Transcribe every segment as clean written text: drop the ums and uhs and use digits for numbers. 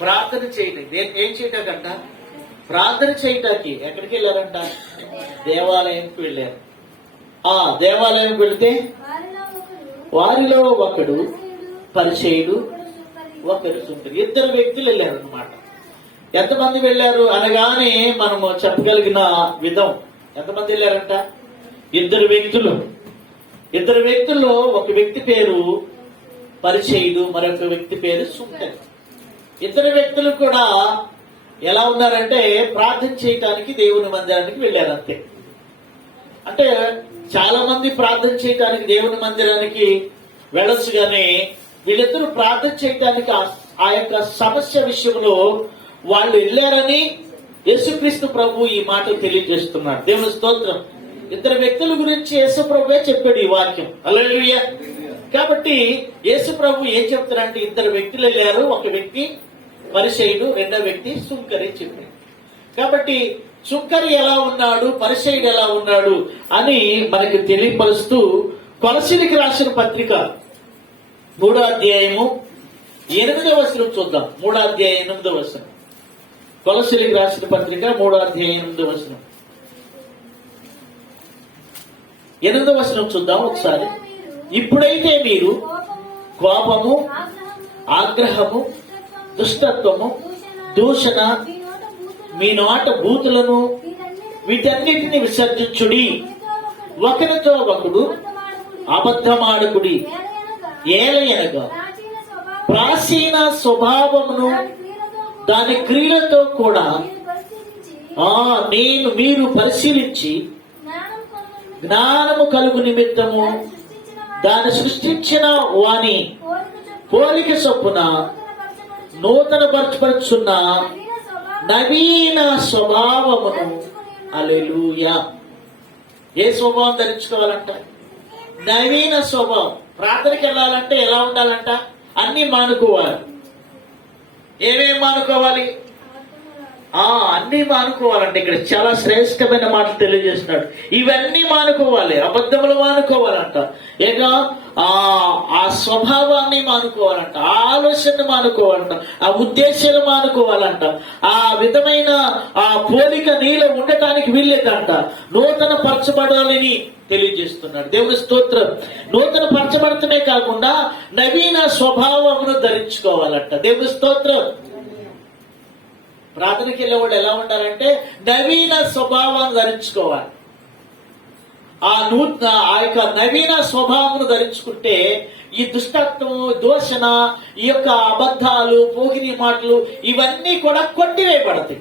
ప్రార్థన చేయడానికి. ఏం చేయటాకంట? ప్రార్థన చేయటానికి. ఎక్కడికి వెళ్ళారంట? దేవాలయానికి వెళ్ళారు. ఆ దేవాలయానికి వెళితే వారిలో ఒకడు పరిచయుడు, ఒకరు సుంకరి. ఇద్దరు వ్యక్తులు వెళ్ళారు అనమాట. ఎంతమంది వెళ్ళారు అనగానే మనము చెప్పగలిగిన విధం, ఎంతమంది వెళ్ళారంట? ఇద్దరు వ్యక్తులు. ఇద్దరు వ్యక్తుల్లో ఒక వ్యక్తి పేరు పరిచయుడు, మరొక వ్యక్తి పేరు సుంకరి. ఇద్దరు వ్యక్తులు కూడా ఎలా ఉన్నారంటే ప్రార్థన చేయటానికి దేవుని మందిరానికి వెళ్ళారు అంతే. అంటే చాలా మంది ప్రార్థన చేయటానికి దేవుని మందిరానికి వెళ్ళొచ్చు, కానీ వీళ్ళిద్దరూ ప్రార్థన చేయటానికి ఆ యొక్క సమస్య విషయంలో వాళ్ళు వెళ్ళారని యేసుక్రీస్తు ప్రభు ఈ మాట తెలియజేస్తున్నాడు. దేవుని స్తోత్రం. ఇద్దరు వ్యక్తుల గురించి యేసు ప్రభువే చెప్పాడు ఈ వాక్యం. హల్లెలూయా. కాబట్టి యేసు ప్రభు ఏం చెప్తారంటే ఇద్దరు వ్యక్తులు వెళ్ళారు, ఒక వ్యక్తి పరిచయుడు, రెండో వ్యక్తి సుంకరి చెప్పాడు. కాబట్టి సుంకరి ఎలా ఉన్నాడు, పరిచయుడు ఎలా ఉన్నాడు అని మనకి తెలియపరుస్తూ కొలసీలకు రాసిన పత్రిక 3వ అధ్యాయము 8వ వచనం చూద్దాం. 3వ అధ్యాయం 8వ వచనం. కొలసీలకు రాసిన పత్రిక 3వ అధ్యాయం 8వ వచనం. 8వ వచనం చూద్దాం ఒకసారి. ఇప్పుడైతే మీరు కోపము, ఆగ్రహము, దుష్టత్వము, దూషణ, మీ నోట బూతులను వీటన్నిటిని విసర్జించుడి. ఒకరితో ఒకడు అబద్ధమాడకుడి. ఏలయనగా ప్రాచీన స్వభావమును దాని క్రియలతో కూడా మీరు పరిశీలించి జ్ఞానము కలుగు నిమిత్తము దాన్ని సృష్టించిన వాని పోలిక చొప్పున నూతన పరచుచున్న నవీన స్వభావమును. హల్లెలూయా. ఏ స్వభావం ధరించుకోవాలంట? నవీన స్వభావం. ప్రార్థనకి వెళ్ళాలంటే ఎలా ఉండాలంట? అన్ని మానుకోవాలి. ఏమేం మానుకోవాలి? అన్ని మానుకోవాలంటే ఇక్కడ చాలా శ్రేష్టమైన మాటలు తెలియజేస్తున్నాడు. ఇవన్నీ మానుకోవాలి. అబద్ధములు మానుకోవాలంట. ఇక ఆ స్వభావాన్ని మానుకోవాలంట, ఆ ఆలోచన మానుకోవాలంట, ఆ ఉద్దేశాలు మానుకోవాలంట. ఆ విధమైన ఆ పోలిక నీలో ఉండటానికి వీల్లేదంట. నూతన పరచబడాలని తెలియజేస్తున్నాడు. దేవుని స్తోత్రం. నూతన పరచబడటమే కాకుండా నవీన స్వభావమును ధరించుకోవాలంట. దేవుని స్తోత్రం. ప్రార్థనకి వెళ్ళేవాడు ఎలా ఉండాలంటే నవీన స్వభావాన్ని ధరించుకోవాలి. ఆ యొక్క నవీన స్వభావమును ధరించుకుంటే ఈ దుష్టత్వము, దూషణ, ఈ యొక్క అబద్ధాలు, పోగిని మాటలు ఇవన్నీ కూడా కొట్టివేయబడతాయి.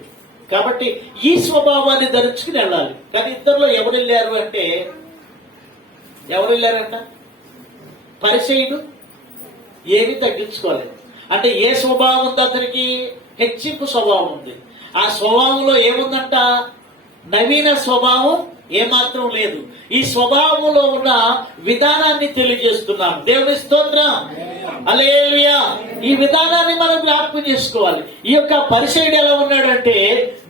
కాబట్టి ఈ స్వభావాన్ని ధరించుకుని వెళ్ళాలి. కానీ ఇద్దరిలో ఎవరు వెళ్ళారంట? పరిచయుడు ఏమీ తగ్గించుకోలేదు. అంటే ఏ స్వభావం ఉంది అతనికి? హెచ్చింపు స్వభావం ఉంది. ఆ స్వభావంలో ఏముందంట? నవీన స్వభావం ఏమాత్రం లేదు. ఈ స్వభావంలో ఉన్న విధానాన్ని తెలియజేస్తున్నాం. దేవుని స్తోత్రం. హల్లెలూయా. ఈ విధానాన్ని మనం జ్ఞాపకం చేసుకోవాలి. ఈ యొక్క పరిచయుడు ఎలా ఉన్నాడంటే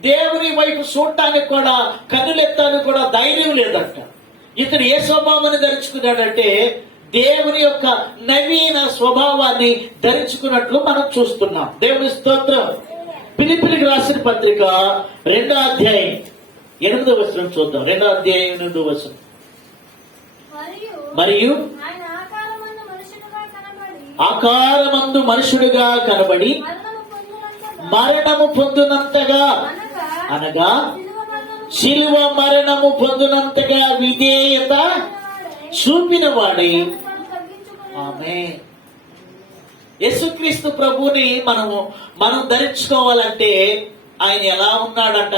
దేవుని వైపు చూడటానికి కూడా, కన్నులెత్తానికి కూడా ధైర్యం లేదంట. ఇతడు ఏ స్వభావాన్ని ధరించుకున్నాడంటే దేవుని యొక్క నవీన స్వభావాన్ని ధరించుకున్నట్లు మనం చూస్తున్నాం. దేవుని స్తోత్రం. ఫిలిప్పీయులకు రాసిన పత్రిక 2వ అధ్యాయం 8వ వచనం చూద్దాం. 2వ అధ్యాయం 8వ వచనం. మరియు ఆకారమందు మనుషుడుగా కనబడి మరణము పొందునంతగా, అనగా శిలువ మరణము పొందునంతగా విధేయత చూపిన వాడి. ఆమేన్. యేసుక్రీస్తు ప్రభుని మనం ధరించుకోవాలంటే ఆయన ఎలా ఉన్నాడంట?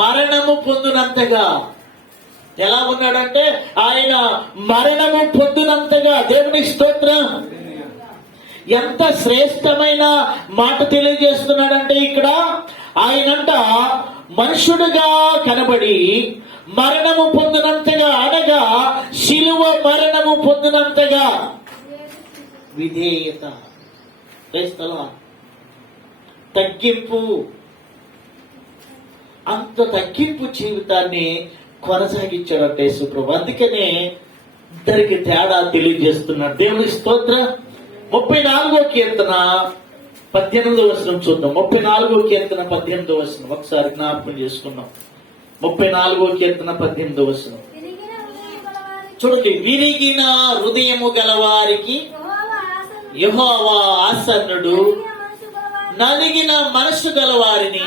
మరణము పొందినంతగా. ఎలా ఉన్నాడంటే ఆయన మరణము పొందినంతగా. దేవుని స్తోత్రం. ఎంత శ్రేష్టమైన మాట తెలియజేస్తున్నాడంటే ఇక్కడ ఆయనంట మనుషుడుగా కనబడి మరణము పొందినంతగా, అనగా శిలువ మరణము పొందినంతగా విధేయత. తగ్గింపు. అంత తగ్గింపు జీవితాన్ని కొనసాగించాడంటే యేసుప్రభు. అందుకనే ఇద్దరికి తేడా తెలియజేస్తున్నాడు. దేవుని స్తోత్రం. 34వ కీర్తన 18వ వచనం చూద్దాం. 34వ కీర్తన 18వ వచనం ఒకసారి జ్ఞాపకం చేసుకున్నాం. 34వ కీర్తన 18వ వచనం చూడండి. విరిగిన హృదయము గలవారికి యెహోవా ఆసన్నుడు, నలిగిన మనసు గలవారిని.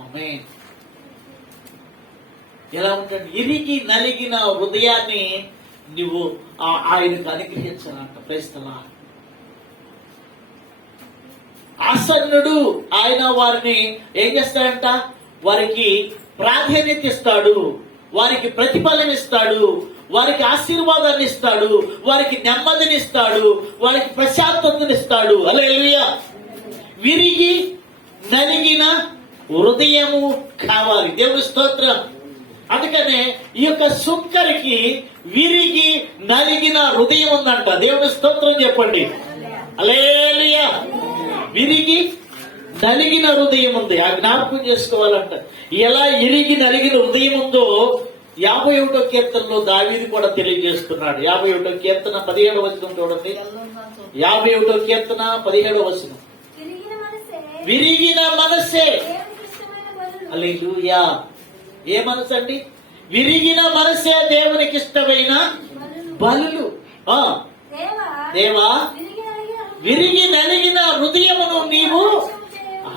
ఆమేన్. ఎలా ఉంటుంది? ఇరిగి నలిగిన హృదయాన్ని నువ్వు ఆయనకు అనుగ్రహించాలంట. క్రైస్తవా, ఆసన్నుడు ఆయన వారిని ఏం చేస్తాడంట? వారికి ప్రాధాన్యత ఇస్తాడు, వారికి ప్రతిఫలం ఇస్తాడు, వారికి ఆశీర్వాదాన్ని ఇస్తాడు, వారికి నెమ్మదిని ఇస్తాడు, వారికి ప్రశాంతతనిస్తాడు. హల్లెలూయా. విరిగి నలిగిన హృదయము కావాలి. దేవుని స్తోత్రం. అందుకనే ఈ యొక్క సుంకరికి విరిగి నలిగిన హృదయం ఉందంట. దేవుని స్తోత్రం చెప్పండి. హల్లెలూయా. విరిగి నలిగిన హృదయం ఉంది. ఆ జ్ఞాపకం చేసుకోవాలంట. ఎలా ఇరిగి నలిగిన హృదయం ఉందో 51వ కీర్తనలో దావీదు కూడా తెలియజేస్తున్నాడు. 51వ కీర్తన 17వ వచనం చూడండి. 51వ కీర్తన 17వ వచనం. విరిగిన మనసే. హల్లెలూయా. ఏ మనసు అండి? విరిగిన మనసే దేవునికి ఇష్టమైన బలులు. దేవా, విరిగి నలిగిన హృదయమును నీవు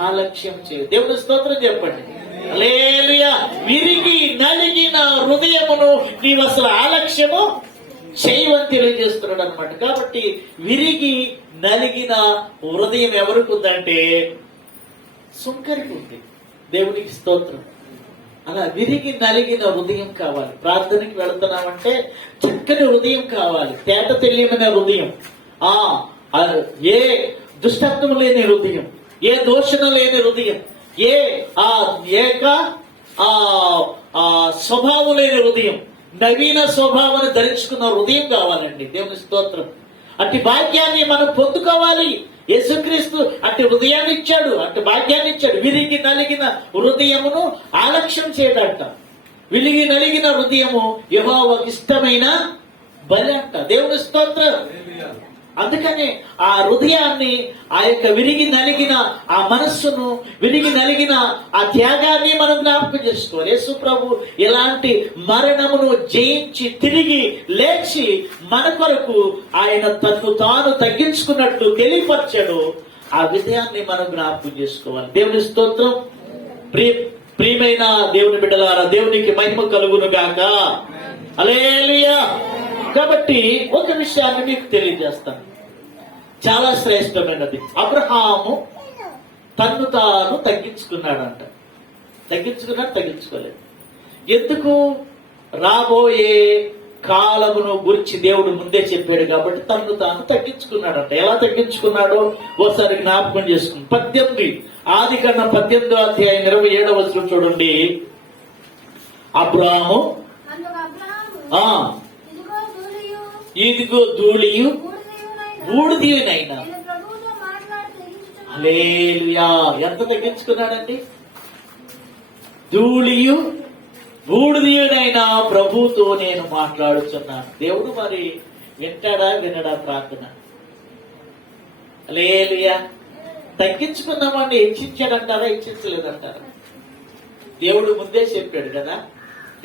ఆలక్ష్యం చేయు. దేవుని స్తోత్రం చెప్పండి. హల్లెలూయా. విరిగి నలిగిన హృదయమును నీవు అసలు ఆలక్ష్యము చేయవని తెలియజేస్తున్నాడు అనమాట. కాబట్టి విరిగి నలిగిన హృదయం ఎవరికి ఉందంటే సుంకరికి ఉంది. దేవునికి స్తోత్రం. అలా విరిగి నలిగిన హృదయం కావాలి. ప్రార్థనకి వెళుతున్నామంటే చక్కని హృదయం కావాలి. తేట తెలియమైన హృదయం, ఏ దుష్టత్వం లేని హృదయం, ఏ దోషణ లేని హృదయం, ఏక స్వభావం లేని హృదయం, నవీన స్వభావాన్ని ధరించుకున్న హృదయం కావాలండి. దేవుని స్తోత్రం. అట్టి భాగ్యాన్ని మనం పొందుకోవాలి. యేసుక్రీస్తు అట్టి హృదయాన్ని ఇచ్చాడు, అట్టి భాగ్యాన్ని ఇచ్చాడు. విరిగి నలిగిన హృదయమును ఆలక్ష్యం చేయడంట. విరిగి నలిగిన హృదయము యెహోవాకు ఇష్టమైన బలి అంట. దేవుని స్తోత్రం. అందుకనే ఆ హృదయాన్ని, ఆ యొక్క విరిగి నలిగిన ఆ మనస్సును, విరిగి నలిగిన ఆ త్యాగాన్ని మనం జ్ఞాపకం చేసుకోవాలి. యేసు ప్రభు ఎలాంటి మరణమును జయించి తిరిగి లేచి మన కొరకు ఆయన తన్ను తాను తగ్గించుకున్నట్లు తెలియపరిచాడు. ఆ విజయాన్ని మనం జ్ఞాపకం చేసుకోవాలి. దేవుని స్తోత్రం. ప్రియమైన దేవుని బిడ్డలారా, దేవునికి మహిమ కలుగును గాక. హల్లెలూయా. కాబట్టి ఒక విషయాన్ని మీకు తెలియజేస్తాను, చాలా శ్రేష్టమైనది. అబ్రహాము తన్ను తాను తగ్గించుకున్నాడంట. తగ్గించుకోలేదు. ఎందుకు? రాబోయే కాలమును గురించి దేవుడు ముందే చెప్పాడు కాబట్టి తన్ను తాను తగ్గించుకున్నాడంట. ఎలా తగ్గించుకున్నాడో ఒకసారి జ్ఞాపకం చేసుకుని 18 ఆదికాండం 18వ అధ్యాయం 27వ వచనం చూడండి. అబ్రాహాము ఇదిగో ధూళియు బూడిదయునైనా. హల్లెలూయా. ఎంత తగ్గించుకున్నాడండి? ధూళియు బూడిదయునైనా ప్రభుతో నేను మాట్లాడుతున్నాను. దేవుడు మరి వింటాడా వినడా ప్రార్థన? హల్లెలూయా. తగ్గించుకున్నామని హెచ్చించాడంటారా, హెచ్చించలేదంటారా? దేవుడు ముందే చెప్పాడు కదా.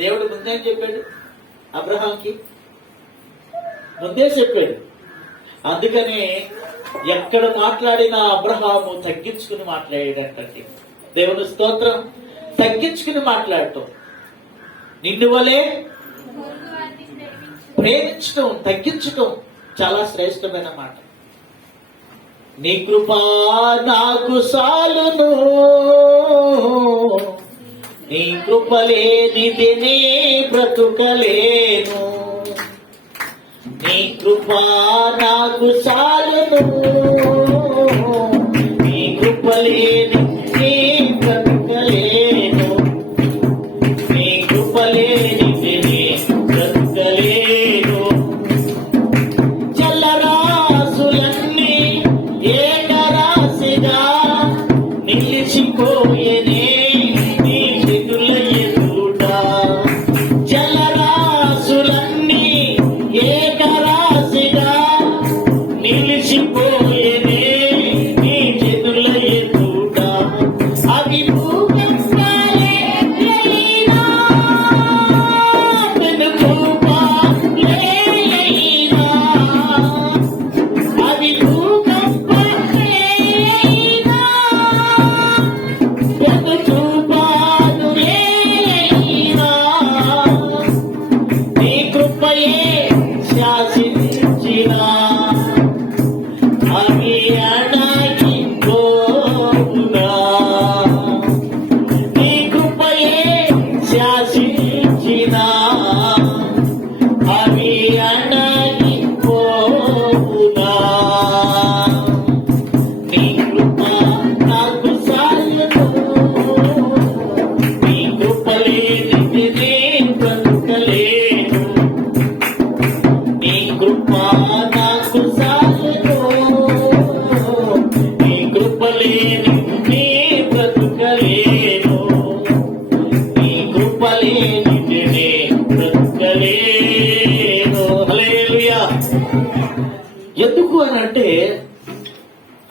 దేవుడు ముందే చెప్పాడు అబ్రహాంకి, ముందే చెప్పాడు. అందుకనే ఎక్కడ మాట్లాడినా అబ్రహాము తగ్గించుకుని మాట్లాడాడంటండి. దేవుని స్తోత్రం. తగ్గించుకుని మాట్లాడటం, నిన్ను వలే ప్రేమించటం, తగ్గించటం చాలా శ్రేష్టమైన మాట. నీ కృపా నాకు సాలును, నీ కృపలేనిది నీ బ్రతుకలేను. నీ కృపా నాకు చాలును, నీ కృపలేని నీ బ్రతుకలేను. నీ కృపలేని నీ బ్రతుకలేను. చల్లరాసులన్నీ ఏకరాశిగా నిలిచిపోయేనే నీ చేతుల ఎదుట. జలరాసులన్నీ ఏకరాశిగా నిలిచిపోయేనే నీ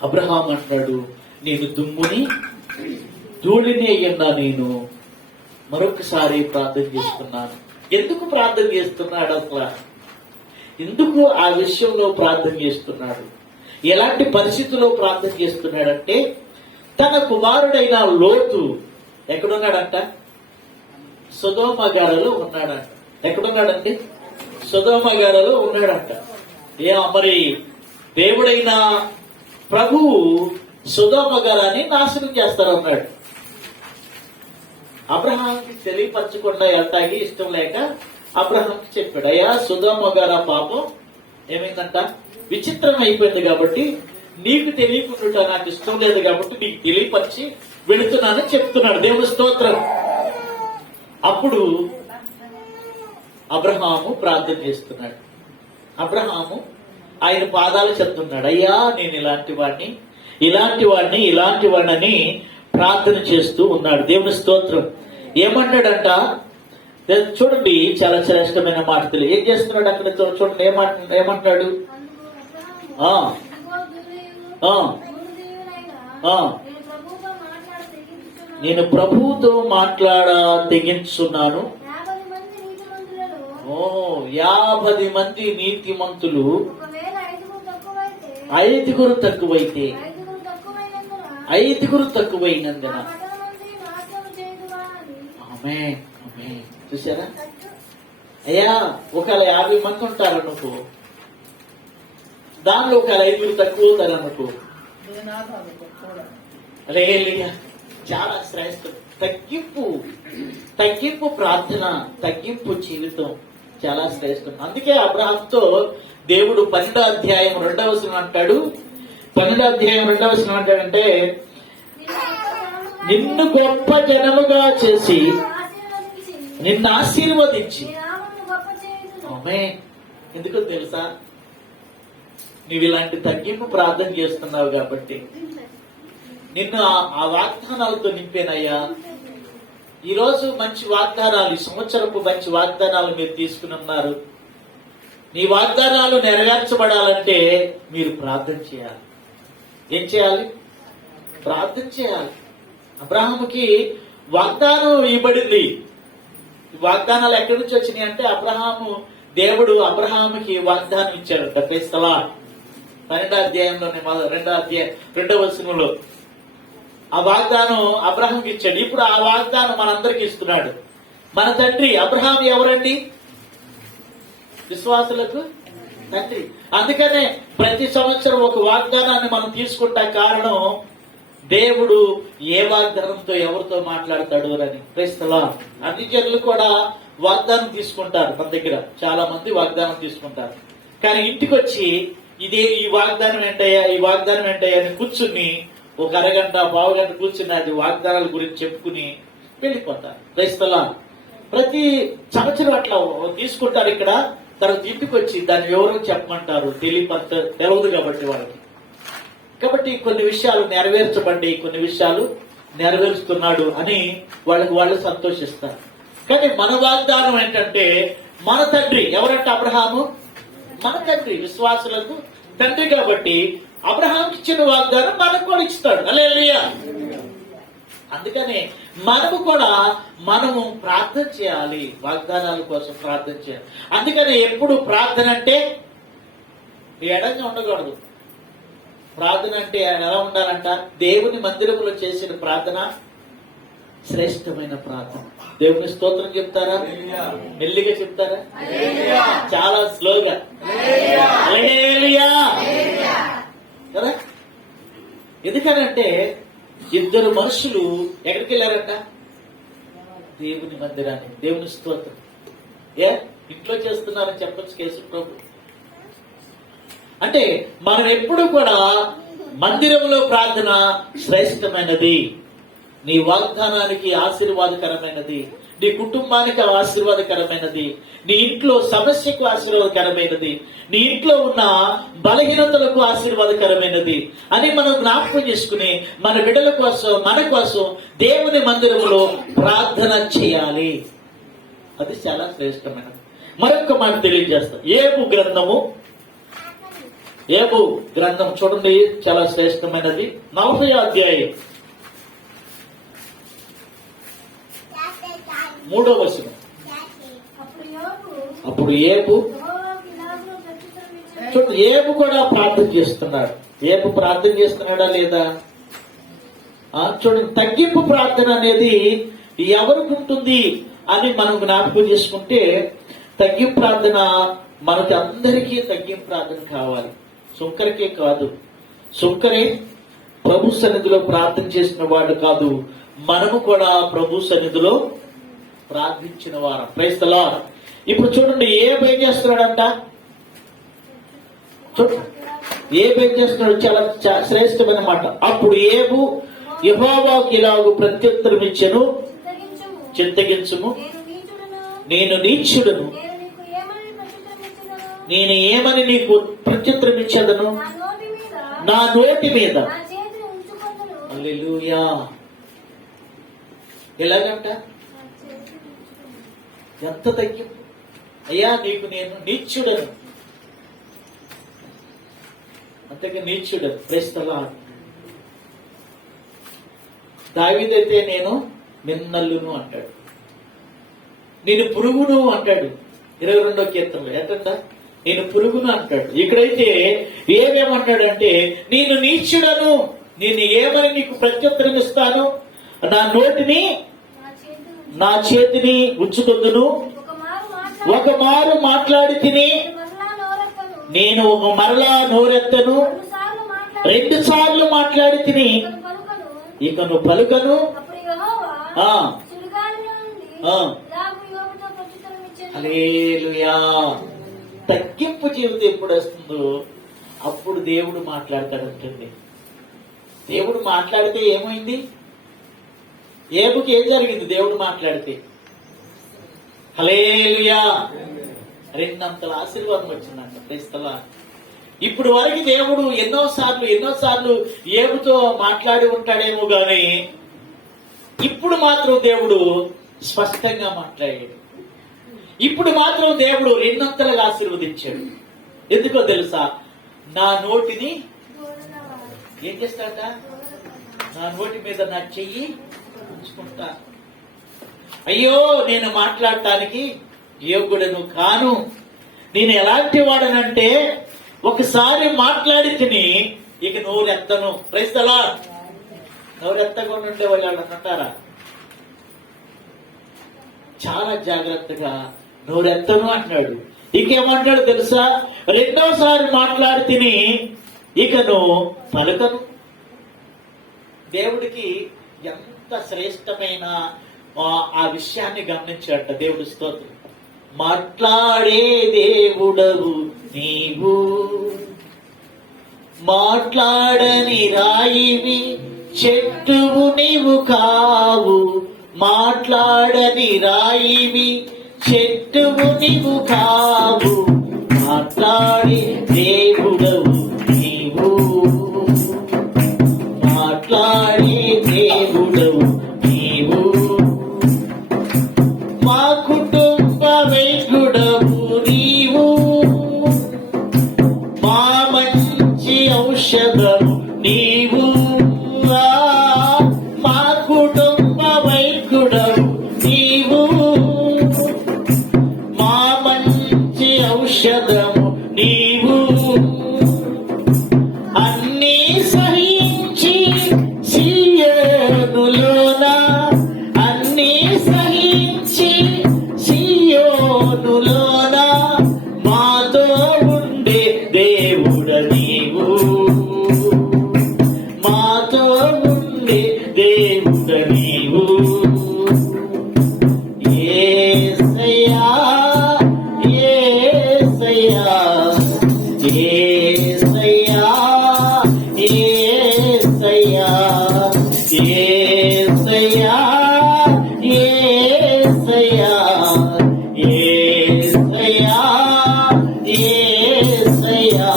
అబ్రహాం అంటాడు, నేను దుమ్ముని ధూళిని అయ్యన్నా నేను మరొకసారి ప్రార్థన చేస్తున్నాను. ఎందుకు ప్రార్థన చేస్తున్నాడు అసలు? ఎందుకు ఆ విషయంలో ప్రార్థన చేస్తున్నాడు? ఎలాంటి పరిస్థితుల్లో ప్రార్థన చేస్తున్నాడంటే, తన కుమారుడైన లోతు ఎక్కడున్నాడంట? సొదొమ గారలో ఉన్నాడంట. ఎక్కడున్నాడంటే సొదొమ గారలో ఉన్నాడంట. మరి దేవుడైన ప్రభువు సొదొమ గారాన్ని నాశనం చేస్తారన్నాడు. అబ్రహాంకి తెలియపరచకుండా వెళ్తాకి ఇష్టం లేక అబ్రహాంకి చెప్పాడు, అయ్యా సొదొమ గారా పాపం ఏమైందంట, విచిత్రం అయిపోయింది కాబట్టి నీకు తెలియకుండా నాకు ఇష్టం లేదు కాబట్టి నీకు తెలియపరిచి వెళుతున్నానని చెప్తున్నాడు. దేవుని స్తోత్రం. అప్పుడు అబ్రహాము ప్రార్థన చేస్తున్నాడు. అబ్రహాము ఆయన పాదాలు చెప్తున్నాడు, అయ్యా నేను ఇలాంటి వాడిని ప్రార్థన చేస్తూ ఉన్నాడు. దేవుని స్తోత్రం. ఏమంటాడంట చూడండి, చాలా శ్రేష్టమైన మాటలు. ఏం చేస్తున్నాడు అక్కడ చూడండి, ఏమంటున్నాడు? నేను ప్రభువుతో మాట్లాడ తెగించున్నాను. 50 మంది నీతిమంతులు 5 తక్కువైతే 5 తక్కువైనందున చూసారా? అయ్యా ఒకవేళ 50 మంది ఉంటారు అనుకో, దానిలో ఒకవేళ 5 తక్కువ అవుతారు అనుకో, చాలా శ్రేష్టం. తగ్గింపు ప్రార్థన, తగ్గింపు జీవితం చాలా శ్రేష్టం. అందుకే అబ్రహాంతో దేవుడు 12వ అధ్యాయం 2వ వచనం అంటాడు. 12వ అధ్యాయం 2వ వచనం అంటాడంటే, నిన్ను గొప్ప జనముగా చేసి నిన్ను ఆశీర్వదించి. ఎందుకో తెలుసా? నీవు ఇలాంటి తగ్గింపు ప్రార్థన చేస్తున్నావు కాబట్టి నిన్ను ఆ వాగ్దానాలతో నింపేనయ్యా. ఈరోజు మంచి వాగ్దానాలు, ఈ సంవత్సరపు మంచి వాగ్దానాలు మీరు తీసుకుని ఉన్నారు. నీ వాగ్దానాలు నెరవేర్చబడాలంటే మీరు ప్రార్థన చేయాలి. ఏం చేయాలి? ప్రార్థన చేయాలి. అబ్రహాముకి వాగ్దానం ఇవ్వబడింది. వాగ్దానాలు ఎక్కడి నుంచి వచ్చినాయి అంటే, దేవుడు అబ్రహాముకి వాగ్దానం ఇచ్చాడు. క్రైస్తవా 12వ అధ్యాయంలోనే 2వ వచనంలో ఆ వాగ్దానం అబ్రహాంకి ఇచ్చాడు. ఇప్పుడు ఆ వాగ్దానం మనందరికి ఇస్తున్నాడు. మన తండ్రి అబ్రహాం ఎవరండి? విశ్వాసులకు తండ్రి. అందుకనే ప్రతి సంవత్సరం ఒక వాగ్దానాన్ని మనం తీసుకుంటా కారణం, దేవుడు ఏ వాగ్దానంతో ఎవరితో మాట్లాడతాడు అని. క్రైస్తవా అన్ని జనులు కూడా వాగ్దానం తీసుకుంటారు. మన దగ్గర చాలా మంది వాగ్దానం తీసుకుంటారు. కానీ ఇంటికి వచ్చి ఈ వాగ్దానం ఏంటయ్యా అని కూర్చుని ఒక అరగంట పావుగంట కూర్చుని అది వాగ్దానాల గురించి చెప్పుకుని వెళ్ళిపోతారు. క్రైస్తవా ప్రతి సంవత్సరం అట్లా తీసుకుంటారు. ఇక్కడ తర్వాత ఇంటికి వచ్చి దాన్ని ఎవరు చెప్పమంటారు, తెలియదు కాబట్టి వాళ్ళకి. కాబట్టి కొన్ని విషయాలు నెరవేర్చబడి కొన్ని విషయాలు నెరవేరుస్తున్నాడు అని వాళ్ళు సంతోషిస్తారు. కానీ మన వాగ్దానం ఏంటంటే, మన తండ్రి ఎవరంటే అబ్రహాము మన తండ్రి, విశ్వాసులకు తండ్రి. కాబట్టి అబ్రహాంకి ఇచ్చిన వాగ్దానం మనకు కూడా ఇస్తాడు. హల్లెలూయా. అందుకని మనము ప్రార్థన చేయాలి, వాగ్దానాల కోసం ప్రార్థన చేయాలి. అందుకని ఎప్పుడు ప్రార్థన అంటే ఎడంగా ఉండకూడదు. ప్రార్థన అంటే ఎలా ఉండాలంట? దేవుని మందిరంలో చేసిన ప్రార్థన శ్రేష్టమైన ప్రార్థన. దేవుని స్తోత్రం చెప్తారా? మెల్లిగా చెప్తారా? చాలా స్లోగా కదా. ఎందుకనంటే ఇద్దరు మనుషులు ఎక్కడికి వెళ్ళారంట? దేవుని మందిరాన్ని. దేవుని స్తోత్రం. ఇంట్లో చేస్తున్నారని చెప్పొచ్చు కేసు ప్రభు. అంటే మనం ఎప్పుడు కూడా మందిరంలో ప్రార్థన శ్రేష్టమైనది, నీ వాగ్దానానికి ఆశీర్వాదకరమైనది, నీ కుటుంబానికి ఆశీర్వాదకరమైనది, నీ ఇంట్లో సమస్యకు ఆశీర్వాదకరమైనది, నీ ఇంట్లో ఉన్న బలహీనతలకు ఆశీర్వాదకరమైనది అని మనం జ్ఞాపకం చేసుకుని మన బిడ్డల కోసం, మన కోసం దేవుని మందిరంలో ప్రార్థన చేయాలి. అది చాలా శ్రేష్టమైనది. మరొక మాట తెలియజేస్తాం. ఏబు గ్రంథం చూడండి, చాలా శ్రేష్టమైనది. 40వ అధ్యాయం 3వ వచనం. అప్పుడు ఏబు చూడండి, ఏబు కూడా ప్రార్థన చేస్తున్నాడు. ఏబు ప్రార్థన చేస్తున్నాడా లేదా? చూడండి, తగ్గింపు ప్రార్థన అనేది ఎవరికి ఉంటుంది అని మనం జ్ఞాపకం చేసుకుంటే, తగ్గింపు ప్రార్థన మనకి అందరికీ తగ్గింపు ప్రార్థన కావాలి. సుంకరకే కాదు, సుంకరే ప్రభు సన్నిధిలో ప్రార్థన చేసిన వాడు కాదు, మనము కూడా ప్రభు సన్నిధిలో ప్రార్థించిన వారు. Praise the Lord. ఇప్పుడు చూడండి, ఏం చేస్తున్నాడంట? చూడండి, ఏం చేస్తున్నాడు? చాలా శ్రేష్టమైన మాట. అప్పుడు ఏబు యెహోవాకు ఇలాగు ప్రత్యుత్తరం ఇచ్చెను, చింతగించుము, నేను నీచుడను, నేను ఏమని నీకు ప్రత్యుత్తరం ఇచ్చేదను? నా నోటి మీద. హల్లెలూయా. ఎలాగంట? ఎంత తగ్గింపు! అయ్యా, నీకు నేను నీచుడను, అంతగా నీచుడను. Praise the Lord. దావీదైతే నేను మిన్నల్లును అంటాడు, నేను పురుగును అంటాడు 22వ కీర్తనలో. ఎట్టంట? నేను పురుగును అంటాడు. ఇక్కడైతే ఏమేమంటాడంటే, నేను నీచుడను, నేను ఏమని నీకు ప్రత్యుత్తరం ఇస్తాను? నా నోటిని, నా చేతిని ఉంచుకుందును, ఒక మారు మాట్లాడి తిని నేను ఒక మరలా నోరెత్తను, 2 సార్లు మాట్లాడి తిని ఇకను పలుకను. హల్లెలూయా. తగ్గింపు జీవితం ఎప్పుడు వస్తుందో అప్పుడు దేవుడు మాట్లాడతాడంటండి. దేవుడు మాట్లాడితే ఏమైంది? ఏబుకి ఏం జరిగింది? దేవుడు మాట్లాడితే హల్లెలూయా, 2 అంతల ఆశీర్వాదం వచ్చిందంట. Praise the Lord. ఇప్పుడు వరకు దేవుడు ఎన్నోసార్లు ఏబుతో మాట్లాడి ఉంటాడేమో గాని, ఇప్పుడు మాత్రం దేవుడు స్పష్టంగా మాట్లాడాడు. ఇప్పుడు మాత్రం దేవుడు 2 అంతలుగా ఆశీర్వదించాడు. ఎందుకో తెలుసా? నా నోటిని ఏం చేస్తాడ? నా నోటి మీద నా చెయ్యి ఉంచుకుంటా. అయ్యో, నేను మాట్లాడటానికి యోగ్యుడను కాను. నేను ఎలాంటి వాడనంటే, ఒకసారి మాట్లాడి తిని ఇక నోరెత్తను. Praise the Lord. నోరెత్తకుండా ఉండేవాళ్ళు అంటారా? చాలా జాగ్రత్తగా నోరెత్తను అంటున్నాడు. ఇంకేమంటాడు తెలుసా? 2వసారి మాట్లాడి తిని ఇకను పలుకను. దేవుడికి ఎంత శ్రేష్టమైన ఆ విషయాన్ని గమనించాట దేవుడు. స్తోత్రం. మాట్లాడే దేవుడవు నీవు, మాట్లాడని రాయివి చెట్టువు నీవు కావు, మాట్లాడని రాయివి చెట్టువు నీవు కావు, మాట్లాడే దేవుడవు నీవు, మాట్లాడే దేవుడవు నీవు, మా కుటుంబ వైద్యుడవు నీవు, మా మంచి ఔషధము నీవు, మా కుటుంబ వైద్యుడవు నీవు, మా మంచి ఔషధము నీవు, అన్నీ సహించి సియోనులోన, అన్నీ సహించి సియోనులోన మాతో ఉండే దేవుడ నీవు, మాతో ఉండే దేవుడ నీవు. యేసయ్యా, యేసయ్యా, యేసయ్యా, యేసయ్యా, యేసయ్యా, యేసయ్యా, యేసయ్యా, యేసయ్యా,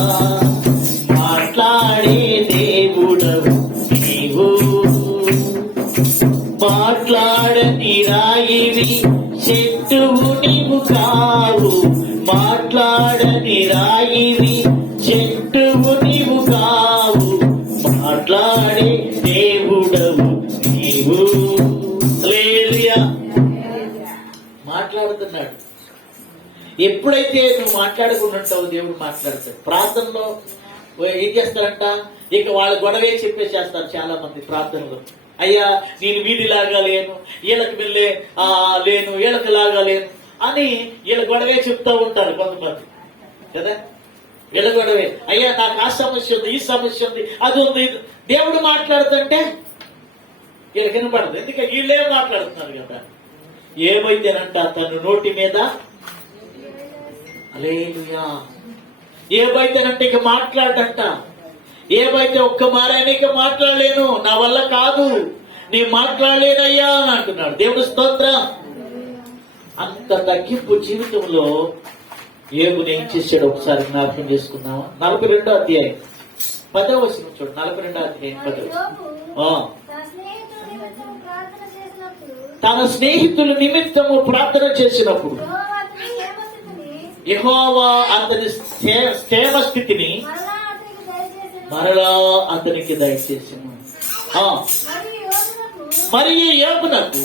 మాట్లాడే దేవుడవు నీవు, మాట్లాడని రాయివి చెట్టువు నీవు కావు, మాట్లాడని రాయివి చెట్టువు మాట్లాడే దేవుడవు నీవు. హల్లెలూయా. మాట్లాడుతున్నాడు. ఎప్పుడైతే నువ్వు మాట్లాడుకున్నట్టావు దేవుడు మాట్లాడతాడు. ప్రార్థనలో ఏం చేస్తారంట, ఇక వాళ్ళ గొడవే చెప్పేసేస్తారు చాలా మంది ప్రార్థనలో. అయ్యా నేను వీధిలాగా లేను, వీళ్ళకి వెళ్ళే లేను, వీళ్ళకి లాగా లేను అని వీళ్ళ గొడవే చెప్తూ ఉంటారు కొంతమంది కదా. వీళ్ళ గొడవే, అయ్యా నాకు ఆ సమస్య ఉంది, ఈ సమస్య ఉంది, అది ఉంది. దేవుడు మాట్లాడుతుంటే వీళ్ళకి వినపడదు, ఎందుకంటే వీళ్ళే మాట్లాడుతున్నారు కదా. ఏమైతేనంట తను నోటి మీద హల్లెలూయా. ఏమైతేనంటే ఇక మాట్లాడంట. ఏమైతే ఒక్క మారైనా ఇక మాట్లాడలేను, నా వల్ల కాదు, నీ మాట్లాడలేనయ్యా అని అంటున్నాడు. దేవుడు స్తోత్రం. అంత తగ్గింపు జీవితంలో ఏబుని ఏం చేశాడు ఒకసారి జ్ఞాపకం చేసుకున్నావా? 42వ అధ్యాయం 10వ వచనం చూడు. 42వ అధ్యాయం 10వ. తన స్నేహితుల నిమిత్తము ప్రార్థన చేసినప్పుడు యెహోవా అతని క్షేమ స్థితిని మరలా అతనికి దయచేసెను. మరియు యోబునకు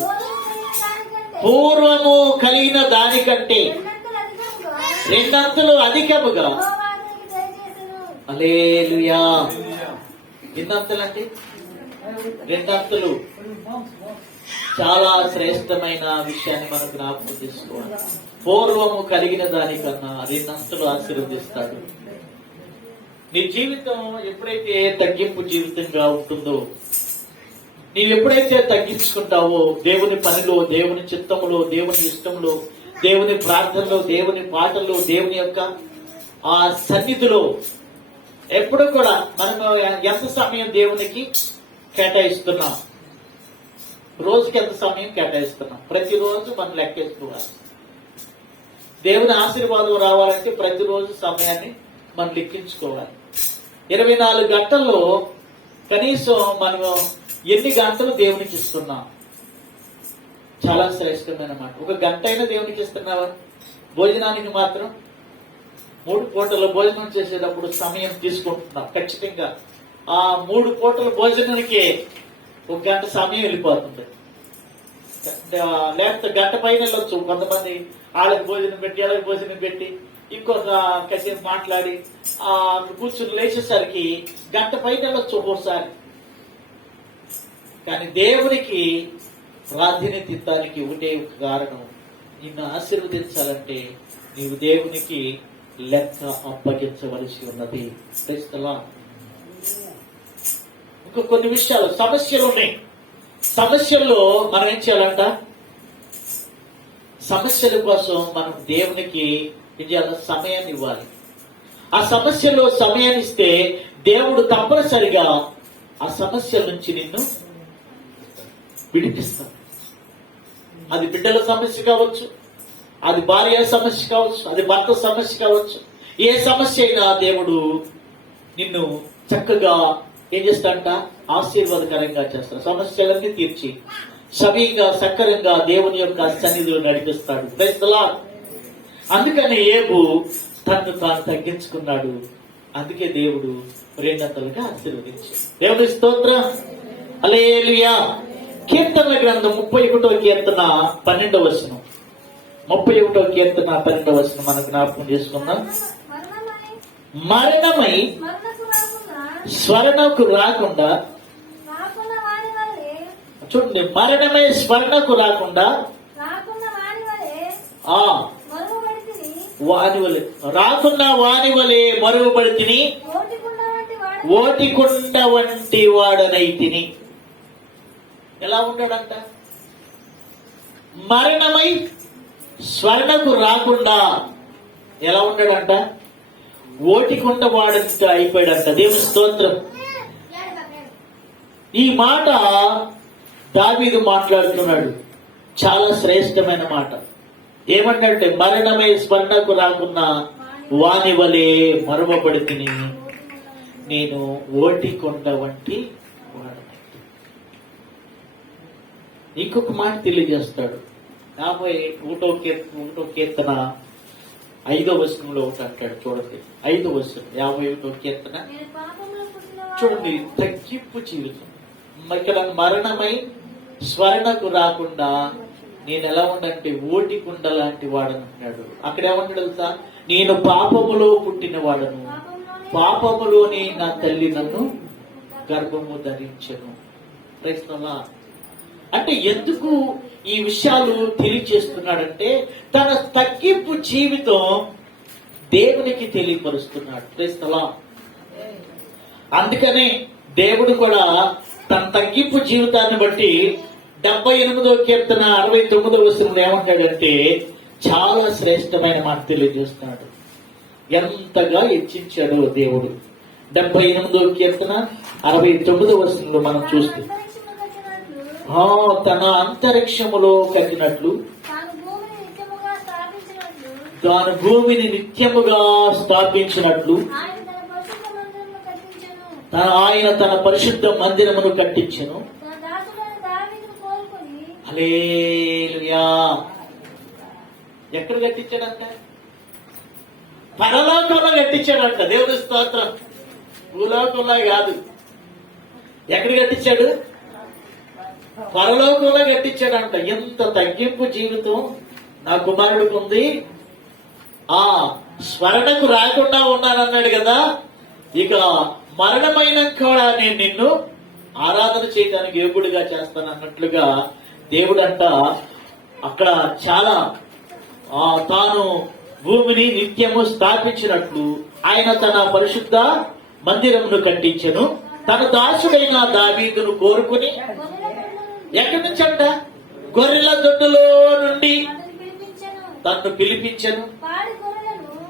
పూర్వము కలిగిన దానికంటే 2 అంతలు అధికముగా. హల్లెలూయా. ఎన్ని అంతలు అంటే 2 అంతలు. చాలా శ్రేష్టమైన విషయాన్ని మనం జ్ఞాపకం చేసుకోవాలి. పూర్వము కలిగిన దానికన్నా 2 అంతలు ఆశీర్వదిస్తాడు. నీ జీవితం ఎప్పుడైతే తగ్గింపు జీవితంగా ఉంటుందో, నీవు ఎప్పుడైతే తగ్గించుకుంటావో దేవుని పనిలో, దేవుని చిత్తములో, దేవుని ఇష్టంలో, దేవుని ప్రార్థనలో, దేవుని పాటల్లో, దేవుని యొక్క ఆ సన్నిధిలో ఎప్పుడు కూడా మనం ఎంత సమయం దేవునికి కేటాయిస్తున్నాం, రోజుకి ఎంత సమయం కేటాయిస్తున్నాం, ప్రతిరోజు మనం లెక్కేసుకోవాలి. దేవుని ఆశీర్వాదం రావాలంటే ప్రతిరోజు సమయాన్ని మనం లెక్కించుకోవాలి. 24 గంటల్లో కనీసం మనం ఎన్ని గంటలు దేవునికి ఇస్తున్నాం? చాలా శ్రేష్టమైన మాట. 1 గంట అయినా దేవునికి ఇస్తున్నావా? భోజనానికి మాత్రం 3 పూటల భోజనం చేసేటప్పుడు సమయం తీసుకుంటున్నాం. ఖచ్చితంగా ఆ 3 పూటల భోజనానికి 1 గంట సమయం వెళ్ళిపోతుంది. లేకపోతే గంట పైన వెళ్ళొచ్చు. కొంతమంది వాళ్ళకి భోజనం పెట్టి, వాళ్ళకి భోజనం పెట్టి, ఇంకొక కాసేపు మాట్లాడి కూర్చుని లేచేసరికి గంట పైన వెళ్ళొచ్చు ఒక్కోసారి. కానీ దేవునికి ప్రాధాన్యత ఇవ్వడానికి ఒకటే ఒక కారణం, నిన్ను ఆశీర్వదించాలంటే నీవు దేవునికి లెక్క అప్పగించవలసి ఉన్నది. ఇంకా కొన్ని విషయాలు, సమస్యలు ఉన్నాయి. సమస్యల్లో మనం ఏం చేయాలంట? సమస్యల కోసం మనం దేవునికి ఏం చేయాలి? సమయాన్ని ఇవ్వాలి. ఆ సమస్యలో సమయాన్ని ఇస్తే దేవుడు తప్పనిసరిగా ఆ సమస్య నుంచి నిన్ను విడిపిస్తాడు. అది బిడ్డల సమస్య కావచ్చు, అది భార్య సమస్య కావచ్చు, అది భర్త సమస్య కావచ్చు. ఏ సమస్య అయినా దేవుడు నిన్ను చక్కగా ఏం చేస్తాడంట? ఆశీర్వాదకరంగా చేస్తాడు. సమస్యలన్నీ తీర్చి సవిగా సక్కరంగా దేవుని యొక్క సన్నిధిలో నడిపిస్తాడు. Praise the Lord. అందుకని ఏబు తను తాను తగ్గించుకున్నాడు. అందుకే దేవుడు 2 అంతలుగా ఆశీర్వదించాడు. దేవుని స్తోత్రం. హల్లెలూయా. కీర్తన గ్రంథం 31వ కీర్తన 12వ వచనం. 31వ కీర్తన 12వ వచనం మనం జ్ఞాపకం చేసుకుందాం. మరణమై స్మరణకు రాకుండా, చూడండి, మరణమై స్మరణకు రాకుండా వాని వలె రాకున్న వాని వలె మరుగుపడితిని, ఓటికుండ వంటి వాడనైతిని. ఎలా ఉంటాడంట? మరణమై స్వర్ణకు రాకుండా ఎలా ఉంటాడంట? ఓటికుండ వాడంత అయిపోయాడంట. దేవుని స్తోత్రం. ఈ మాట దావీదు మాట్లాడుతున్నాడు. చాలా శ్రేష్టమైన మాట. ఏమంటే, మరణమై స్వర్ణకు రాకున్నా వాని వలె మరువబడితిని, నేను ఓటికొండ వంటి వాడనైతి. ఇంకొక మాట తెలియజేస్తాడు. 51వ కీర్తన 5వ వచనంలో ఒకటి అంటాడు. చూడండి, 5వ వచనం 51వ కీర్తన. చూడండి, తగ్గింపు జీవితం. ఇక్కడ మరణమై స్మరణకు రాకుండా నేను ఎలా ఉండంటే ఓటి కుండ లాంటి వాడను అన్నాడు. అక్కడ ఏమన్నాడు తెలుసా? నేను పాపములో పుట్టిన వాడను, పాపములోని నా తల్లి నన్ను గర్భము ధరించను. ప్రశ్నలా అంటే ఎందుకు ఈ విషయాలు తెలియచేస్తున్నాడంటే తన తగ్గింపు జీవితం దేవునికి తెలియపరుస్తున్నాడు. ప్రశ్నలా అందుకనే దేవుడు కూడా తన తగ్గింపు జీవితాన్ని బట్టి 78వ కీర్తన 69వ వచనంలో ఏమంటాడంటే చాలా శ్రేష్టమైన మాట తెలియజేస్తున్నాడు. ఎంతగా హెచ్చించాడు దేవుడు. 78వ కీర్తన 69వ వచనంలో మనం చూస్తే తన అంతరిక్షములో కట్టినట్లు తాను భూమిని నిత్యముగా స్థాపించినట్లు ఆయన తన పరిశుద్ధ మందిరమును కట్టించెను. హల్లెలూయా. ఎక్కడ కట్టించాడంట? పరలోకంలో కట్టించాడంట. దేవుని స్తోత్రం. భూలోకంలో కాదు. ఎక్కడ కట్టించాడు? పరలోకంలో కట్టించాడంట. ఎంత తగ్గింపు జీవితం నా కుమారుడికి ఉంది. స్మరణకు రాకుండా ఉన్నానన్నాడు కదా. ఇక మరణమైన కూడా నేను నిన్ను ఆరాధన చేయడానికి యోగుడిగా చేస్తాను అన్నట్లుగా దేవుడు అంట అక్కడ చాలా తాను భూమిని నిత్యము స్థాపించినట్లు ఆయన తన పరిశుద్ధ మందిరమును కట్టించెను. తన దాసుడైన దావీదును కోరుకుని ఎక్కడి నుంచి అంట? గొర్రెల దొడ్డులో నుండి తన్ను పిలిపించెను.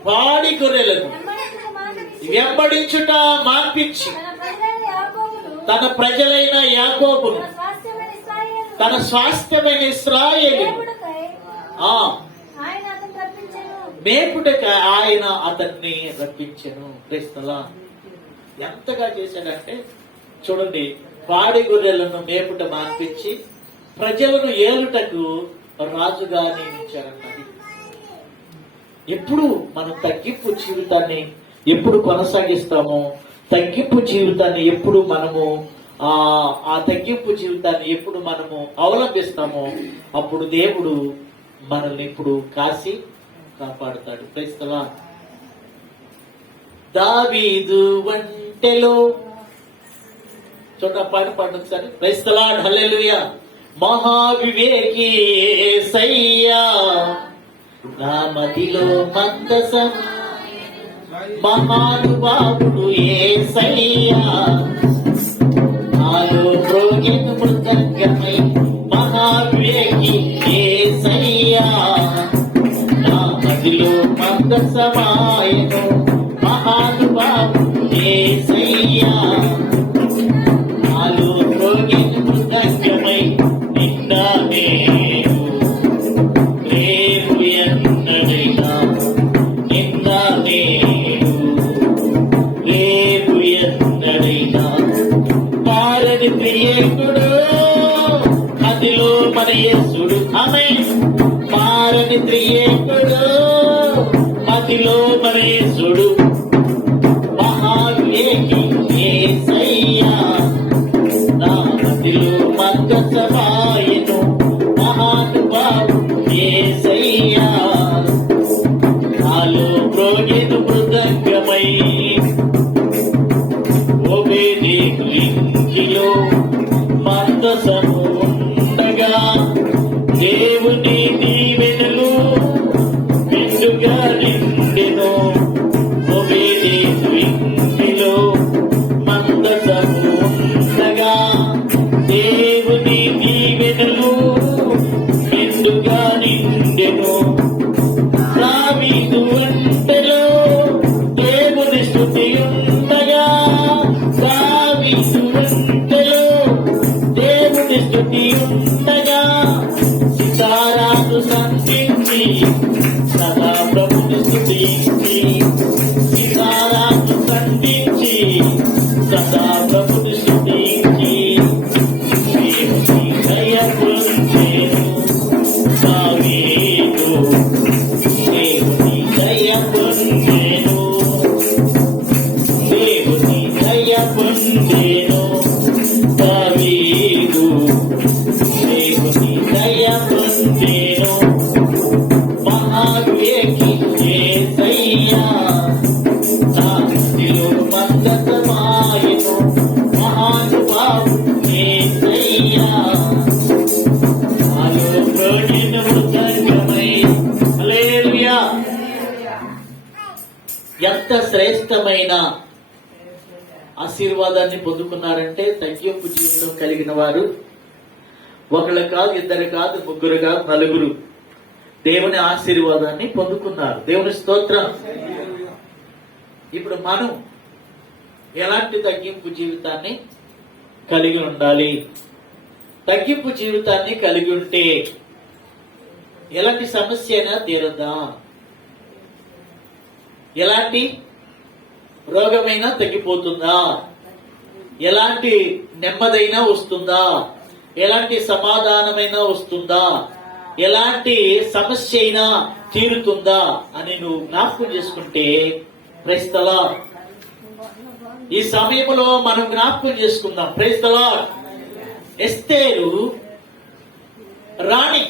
పాడి గొర్రెలను వెంబడించుట మాన్పించి తన ప్రజలైన యాకోబును తన స్వాస్థ్యమైన ఇశ్రాయేలు మేపుటక ఆయన అతన్ని రప్పించెను. క్రీస్తులా ఎంతగా చేశాడంటే చూడండి, పాడి గొర్రెలను మేపుట మాన్పించి ప్రజలను ఏలుటకు రాజుగా నియమించారన్నది. ఎప్పుడు మనం తగ్గింపు జీవితాన్ని ఎప్పుడు కొనసాగిస్తామో, తగ్గింపు జీవితాన్ని ఎప్పుడు మనము ఆ తగ్గింపు జీవితాన్ని ఎప్పుడు మనము అవలంబిస్తామో అప్పుడు దేవుడు మనల్ని ఇప్పుడు కాసి కాపాడుతాడు. క్రైస్తవా దావీదు వంటెలో చూడ పాట పాడొకసారి. క్రైస్తవా హల్లెలూయా. మహావివేకి యేసయ్యా నా మదిలో మందసం మహానుభావుడు యేసయ్యా నాలో మ్రోగెను మృదంగమై మహావివేకి యేసయ్యా నా మదిలో మందసమాయను మహానుభావుడు యేసయ్యా నాలో మ్రోగెను మృదంగమై నిండా నేను రేపు ఎన్నడైనా నిండా నేను రేపు ఎన్నడైనా మారని ప్రియేకుడు అదిలో మన యేసుడు. ఆమేన్. మారని ప్రియేకుడు అదిలో మన యేసుడు మహావివేకి యేసయ్యా నా మదిలో మందసమాయను మహానుభావుడు యేసయ్యా నాలో మ్రోగెను మృదంగమై ఓబేదేకు ఇంటిలో మందసము ఉండగా దేవుని దీవెనలు మెండుగా నిండెను. ఓబేదేకు ఇంటిలో మందసము ఉండగా దేవుని ఎంత శ్రేష్టమైన ఆశీర్వాదాన్ని పొందుకున్నారంటే, తగ్గింపు జీవితం కలిగిన వారు ఒకళ్ళు కాదు, ఇద్దరు కాదు, ముగ్గురు కాదు, నలుగురు దేవుని ఆశీర్వాదాన్ని పొందుకున్నారు. దేవుని స్తోత్రం. ఇప్పుడు మనం ఎలాంటి తగ్గింపు జీవితాన్ని కలిగి ఉండాలి? తగ్గింపు జీవితాన్ని కలిగి ఉంటే ఎలాంటి సమస్య అయినా తీరదా? ఎలాంటి రోగమైనా తగ్గిపోతుందా? ఎలాంటి నెమ్మదైనా వస్తుందా? ఎలాంటి సమాధానమైనా వస్తుందా? ఎలాంటి సమస్య అయినా తీరుతుందా అని నువ్వు జ్ఞాపకం చేసుకుంటే, ప్రైజ్ ది లార్డ్, ఈ సమయంలో మనం జ్ఞాపకం చేసుకుందాం. Praise the Lord. ఎస్తేరు రాణి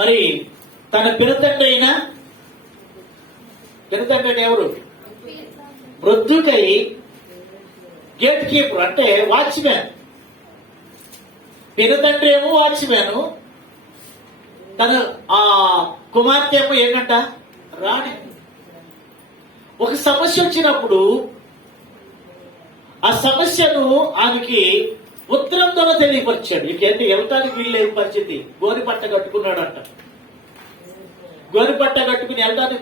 మరి తన పినతండ్రి ఎవరు? మృద్దుకై గేట్ కీపర్, అంటే వాచ్మ్యాన్. పినతండ్రి ఏమో వాచ్మ్యాన్, తన ఆ కుమార్తె ఏమో ఏంటంట? రాణి. ఒక సమస్య వచ్చినప్పుడు ఆ సమస్యను ఆమెకి ఉత్తరం ద్వారా తెలియపరిచాడు. ఇంకేంటి, వెళ్ళటానికి వీలు లేని పరిస్థితి. గోరి పట్ట కట్టుకున్నాడంట. గోరి పట్ట కట్టుకుని వెళ్ళడానికి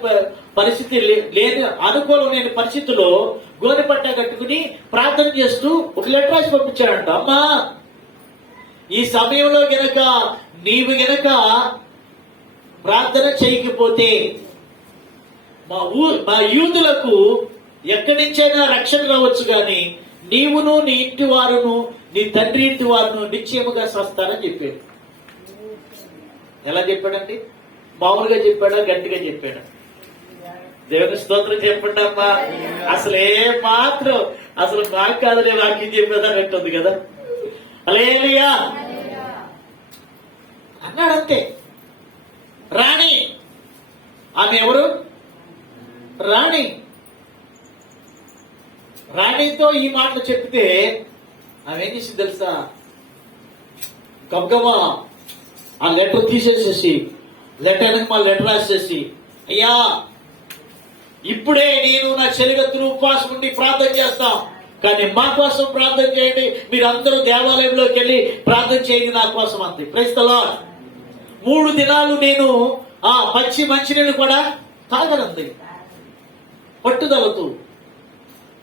పరిస్థితి లేదు, అనుకూలం లేని పరిస్థితిలో గోరి పట్ట కట్టుకుని ప్రార్థన చేస్తూ ఒక లెటర్ రాసి పంపించాడంట. అమ్మా, ఈ సమయంలో గనక నీవు గనక ప్రార్థన చేయకపోతే మా యూదులకు ఎక్కడి నుంచైనా రక్షణ రావచ్చు, కానీ నీవును, నీ ఇంటి వారును, నీ తండ్రి ఇంటి వారును నిశ్చయముగా స్వస్తారని చెప్పాడు. ఎలా చెప్పాడండి? మామూలుగా చెప్పాడా, గట్టిగా చెప్పాడా? దేవుని స్తోత్రం చెప్పండి అమ్మా. అసలు మాత్రం అసలు నాకు కాదనే వాక్యం చెప్పేదానంటుంది కదా. హల్లెలూయా అన్నాడంతే. రాణి, ఆమె ఎవరు? రాణి. రాణితో ఈ మాటలు చెప్తే ఆమె ఏం చేసింది తెలుసా? గబగబా ఆ లెటర్ తీసేసేసి, లెటర్ లెటర్ రాసేసి, అయ్యా ఇప్పుడే నేను నా చెలిగత్తులు ఉపవాసం ఉండి ప్రార్థన చేస్తాం, కానీ మా కోసం ప్రార్థన చేయండి, మీరందరూ దేవాలయంలోకి వెళ్ళి ప్రార్థన చేయండి నా కోసం అంది. Praise the lord. 3 దినాలు నేను ఆ పచ్చి మంచినీళ్ళు కూడా తాగనంది. పట్టుదలతో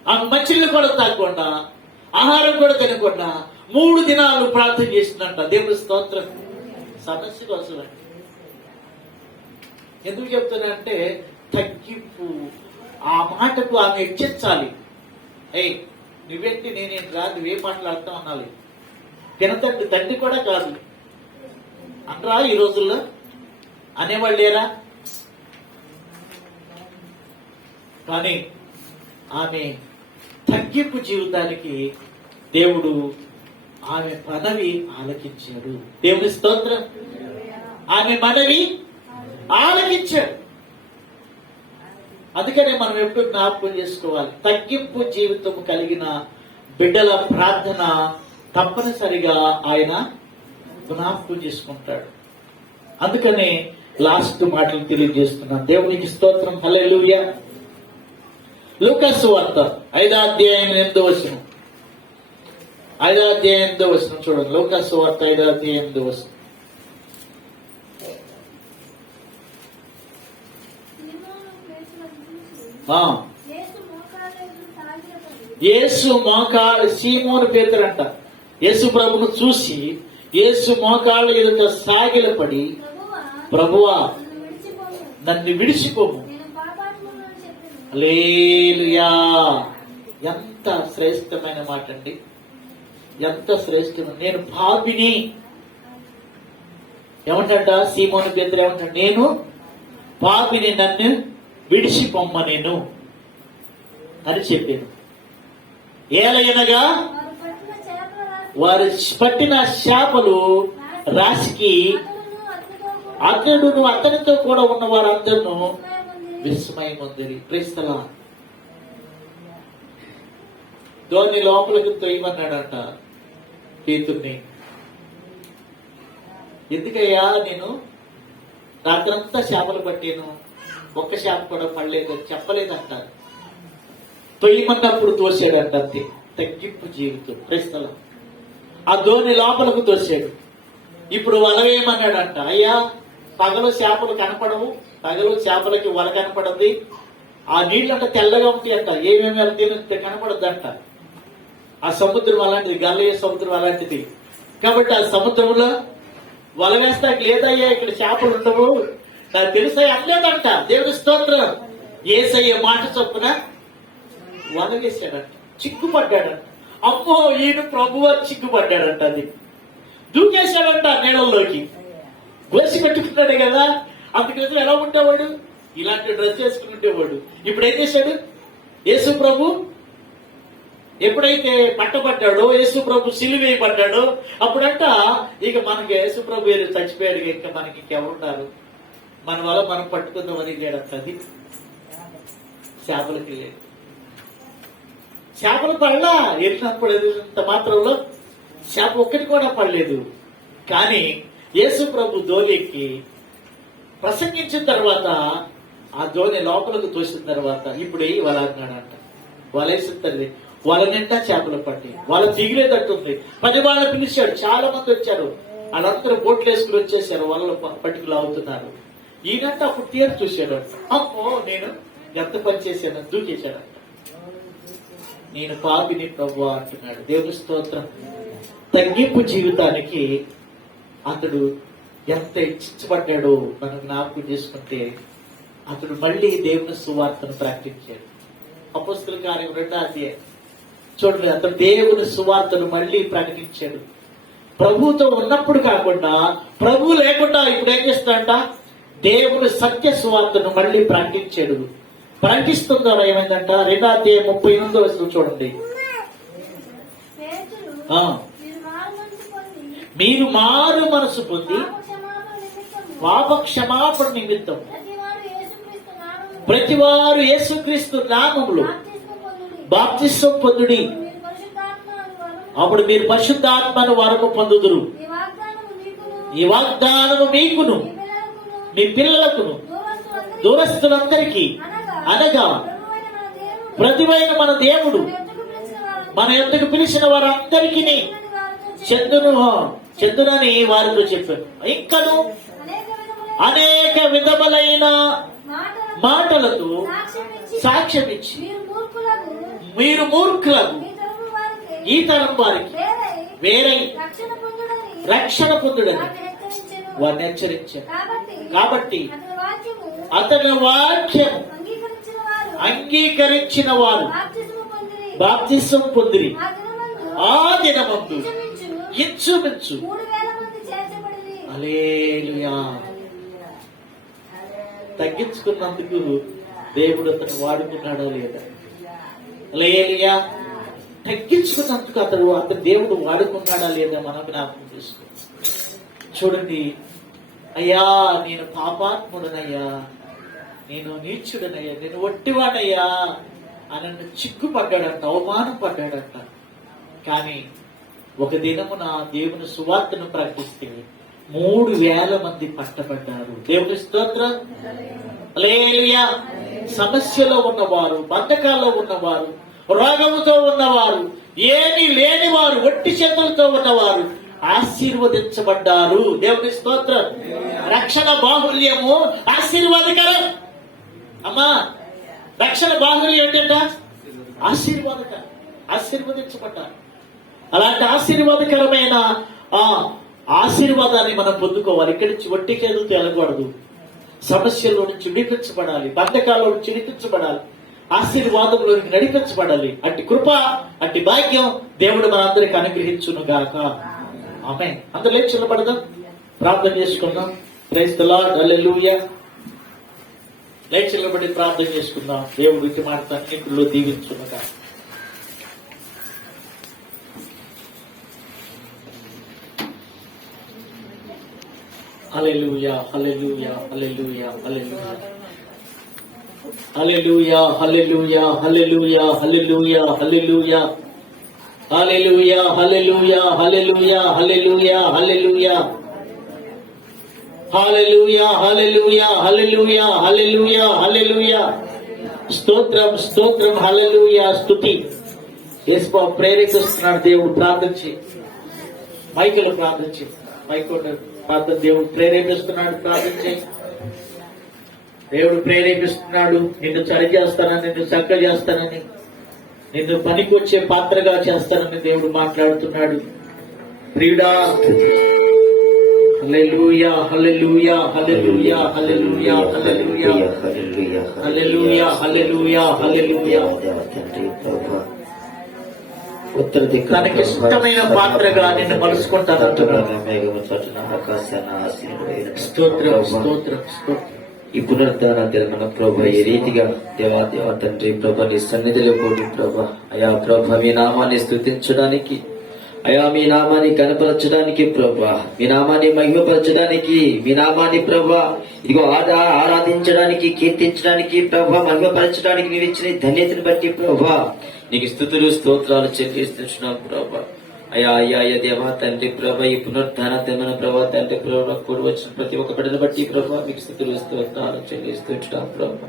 ఆ మంచినీళ్ళు కూడా తాగకుండా, ఆహారం కూడా తినకుండా 3 దినాలు ప్రార్థన చేసిందంట. దేవుడి స్తోత్రం. సమస్య కోసం ఎందుకు చెప్తున్నా తగ్గింపు. ఆ మాటకు ఆమె హెచ్చరించాలి. నువ్వేంటి, నేనేంటి రా, నువ్వేం మాట్లాడుతావు అనాలి. తండ్రి కూడా కాదు అనరా? ఈ రోజుల్లో అనేవాళ్ళు లేరా? కానీ ఆమె తగ్గింపు జీవితానికి దేవుడు ఆమె మనవి ఆలకించాడు. దేవుని స్తోత్రం. ఆమె మనవి ఆలకించాడు. అందుకనే మనం ఎప్పుడు జ్ఞాపకం చేసుకోవాలి, తగ్గింపు జీవితం కలిగిన బిడ్డల ప్రార్థన తప్పనిసరిగా ఆయన జ్ఞాపకం చేసుకుంటాడు. అందుకనే లాస్ట్ మాటలు తెలియజేస్తున్నాను. దేవునికి స్తోత్రం. హల్లెలూయా. లూకా సువార్త 5వ అధ్యాయం 8వ వచనం. 5వ అధ్యాయం 8వ వచనం చూడండి. లూకా సువార్త 5వ అధ్యాయం 8వ వచనం. యేసు మోకాళ్ళు, సీమోను పేతురు అంట, యేసు ప్రభును చూసి యేసు మోకాళ్ళ ఎదుట సాగిలపడి, ప్రభువా నన్ను విడిచిపోము. హల్లెలూయా. ఎంత శ్రేష్టమైన మాట అండి, ఎంత శ్రేష్టమైన. నేను పాపిని ఏమంటా? సీమోను పేతురు ఏమంటాడు? నేను పాపిని, నన్ను విడిచిపోమ్మ నేను అని చెప్పాను. ఏలయనగా వారు పట్టిన చేపలు రాశికి అతడును అతనితో కూడా ఉన్న వారందరూ విస్మయం ఉంది. Praise the lord. ధోని లోపలికి తొయ్యమన్నాడంట పేతుర్ని. ఎందుకయ్యా, నేను రాత్రంతా చేపలు పట్టాను, ఒక్క చేప కూడా పడలేదు, చెప్పలేదంట. తొయ్యమన్నప్పుడు తోసాడంట, అంతే. తగ్గింపు జీవితం. క్రైస్తవం ఆ ధోని లోపలకు తోసాడు. ఇప్పుడు వల వేయమన్నాడంట. అయ్యా, పగలు చేపలు కనపడవు, పగలు చేపలకి వల కనపడద్ది, ఆ నీళ్ళంట తెల్లగా ఉంటాయి అంట, ఏమేమి వెళ్తే కనపడద్దంట. ఆ సముద్రం అలాంటిది, గల్లయ్య సముద్రం అలాంటిది. కాబట్టి ఆ సముద్రంలో వల వేస్తాక లేదయ్యా ఇక్కడ చేపలు ఉండవు, నాకు తెలుసా అనలేదంట. దేవుడి స్తోత్రం. యేసయ్య మాట చొప్పున వల వేసాడంట, చిక్కుపడ్డాడంట. అమ్మో, ఈయన ప్రభువు చిక్కుపడ్డాడంట. అది దూకేశాడంట నీళ్ళల్లోకి. గోసి పెట్టుకున్నాడే కదా, అందుకు ఎలా ఉండేవాడు, ఇలాంటి డ్రెస్ వేసుకుని ఉండేవాడు. ఇప్పుడు ఏం చేశాడు యేసు ప్రభు? ఎప్పుడైతే పట్టబడ్డాడో, యేసు ప్రభు సిలువేయబడ్డాడో, అప్పుడంట ఇక మనకి యేసు ప్రభు చచ్చిపోయాడు, ఇంకా మనకి ఇంకెవరున్నారు, మన వల్ల మనం పట్టుకుందామని లేడంట. అది చేపలకి లేదు, చేపలు పడలా. వెళ్ళినప్పుడు ఇంత మాత్రంలో చేప ఒక్కటి కూడా పడలేదు. కానీ యేసు ప్రభు దోణికి ప్రసంగించిన తర్వాత, ఆ దోణి లోపలకు తోసిన తర్వాత ఇప్పుడు వల అన్నాడంట. వలేస్తుంది, వల నిండా చేపలు పట్టి వాళ్ళ దిగిలేదట్టుంది. 10 వాళ్ళని పిలిచాడు, చాలా మంది వచ్చారు. వాళ్ళందరూ బోట్లు వేసుకుని వచ్చేసారు, వాళ్ళు పట్టుకులు అవుతున్నారు. ఈయనంట అప్పుడు తీరు చూశాడు. అమ్మో, నేను ఎంత పని చేశాను, దూకేశాడంట. నేను పాపిని ప్రభువా అంటున్నాడు. దేవుని స్తోత్రం. తగ్గింపు జీవితానికి అతడు ఎంత ఇచ్చించబడ్డాడో మనం జ్ఞాపకం చేసుకుంటే, అతడు మళ్ళీ దేవుని సువార్తను ప్రకటించాడు. అపోస్తలుల కార్యం 2వ అధ్యాయం చూడండి. అతడు దేవుని సువార్తను మళ్ళీ ప్రకటించాడు. ప్రభువుతో ఉన్నప్పుడు కాకుండా, ప్రభు లేకుండా ఇప్పుడు ఏం చేస్తాడంట, దేవుని సత్య సువార్తను మళ్ళీ ప్రకటించాడు. ప్రకటిస్తుందో ఏమైందంట, 2వ అధ్యాయం 38 చూడండి. మీరు మారు మనసు పొంది పాప క్షమాపణ నిమిత్తం ప్రతివారు యేసుక్రీస్తు నామములో బాప్తిస్మం పొందుడి, అప్పుడు మీరు పరిశుద్ధాత్మను వరము పొందుదురు. ఈ వాగ్దానము మీకును మీ పిల్లలకును దూరస్తులందరికీ, అనగా ప్రతివైన మన దేవుడు మన యొద్దకు పిలిచిన వారందరికీ చెందునని వారితో చెప్పారు. ఇంకను అనేక విధములైన మాటలతో సాక్ష్యమిచ్చి మీరు మూర్ఖులకు ఈ తరం వారికి వేరే రక్షణ పొందుడని వారిని హెచ్చరించారు. కాబట్టి అతని వాక్యం అంగీకరించిన వారు బాప్తిస్మం పొందిరి. ఆ దినమందు ఇంచుమించు హల్లెలూయా. తగ్గించుకున్నందుకు దేవుడు అతను వాడుకున్నాడా లేదా? హల్లెలూయా. తగ్గించుకున్నందుకు అతను దేవుడు వాడుకున్నాడా లేదా మనం జ్ఞాపకం చేసుకో. చూడండి, అయ్యా నేను పాపాత్ముడనయ్యా, నేను నీచుడనయ్యా, నేను ఒట్టివాడయ్యా అని చిక్కుపడ్డాడంట, అవమానం పడ్డాడంట. కానీ ఒక దినమున దేవుని సువార్తను ప్రకటిస్తే 3,000 మంది పట్టబడ్డారు. దేవుని స్తోత్రం. హల్లెలూయా. సమస్యలో ఉన్నవారు, బంధకాల్లో ఉన్నవారు, రోగముతో ఉన్నవారు, ఏమీ లేని వారు, ఒట్టి చేతులతో ఉన్నవారు ఆశీర్వదించబడ్డారు. దేవుని స్తోత్రం. రక్షణ బాహుల్యము ఆశీర్వాదకరం. అమ్మా, రక్షణ బాహుల్యం ఏంటంట? ఆశీర్వాదకరం. ఆశీర్వదించబడ్డారు. అలాంటి ఆశీర్వాదకరమైన ఆ ఆశీర్వాదాన్ని మనం పొందుకోవాలి. ఇక్కడి నుంచి వట్టి చేతులతో వెళ్ళకూడదు. సమస్యల్లో నుంచి విడిపించబడాలి, బంధకాల్లో నుంచి విడిపించబడాలి, ఆశీర్వాదంలోనికి నడిపించబడాలి. అట్టి కృప, అట్టి భాగ్యం దేవుడు మనందరికి అనుగ్రహించును గాక. ఆమేన్. అందరూ లేచి నిలబడదాం, ప్రార్థన చేసుకుందాం. Praise the Lord. హల్లెలూయా. లేచి నిలబడి ప్రార్థన చేసుకుందాం. దేవుడు ఇటు మాట అన్నిటిలో దీవించును గాక. హల్లెలూయా, హల్లెలూయా, హల్లెలూయా, హల్లెలూయా. హల్లెలూయా, హల్లెలూయా, హల్లెలూయా, హల్లెలూయా, హల్లెలూయా. హల్లెలూయా, హల్లెలూయా, హల్లెలూయా, హల్లెలూయా, హల్లెలూయా. హల్లెలూయా, హల్లెలూయా, హల్లెలూయా, హల్లెలూయా, హల్లెలూయా. స్తోత్రం, స్తోత్రం, హల్లెలూయా, స్తుతి. యేసు ప్రేరేపిస్తున్నాడు దేవుడు. ప్రార్థించి మైకులు ప్రార్థించి ప్రార్థన దేవుడు ప్రేరేపిస్తున్నాడు. ప్రార్థించి దేవుడు ప్రేరేపిస్తున్నాడు. నిన్ను సరి చేస్తానని, నిన్ను చక్క చేస్తానని, నిన్ను పనికొచ్చే పాత్రగా చేస్తానని దేవుడు మాట్లాడుతున్నాడు. ప్రియుడా, హల్లెలూయా, హల్లెలూయా, హల్లెలూయా, హల్లెలూయా, హల్లెలూయా, హల్లెలూయా, హల్లెలూయా, హల్లెలూయా. తనకి ఇష్టమైన పాత్రగా నిన్ను మలుచుకుంటానంటున్నాడు. స్తోత్రం, స్తోత్రం, స్తోత్రం. ఈ పునరుద్ధాన దినమున ప్రభా ఈ రీతిగా దేవా తండ్రి ప్రభా నీ సన్నిధిలో కూడి ప్రభా అయా ప్రభా మీ నామాన్ని స్తుతించడానికి, అయా మీ నామాన్ని కనపరచడానికి ప్రభా, మీ నామాన్ని మహిమపరచడానికి, మీ నామాన్ని ప్రభా ఇదిగో ఆరాధించడానికి, కీర్తించడానికి ప్రభా, మహిమపరచడానికి నీవు ఇచ్చిన ధన్యతను బట్టి ప్రభా నీకు స్తుతులు స్తోత్రాలు చెల్లిస్తున్నాం ప్రభా. అయా అయ్యా అయ్యా దేవా తండ్రి ప్రభా ఈ పునరుద్ధాన దినమున ప్రభా తండ్రి ప్రభా కూడి వచ్చిన ప్రతి ఒక్క బిడ్డను బట్టి ప్రభా మీకు స్తుతులు స్తోత్రాలు చెల్లిస్తున్నాం ప్రభా.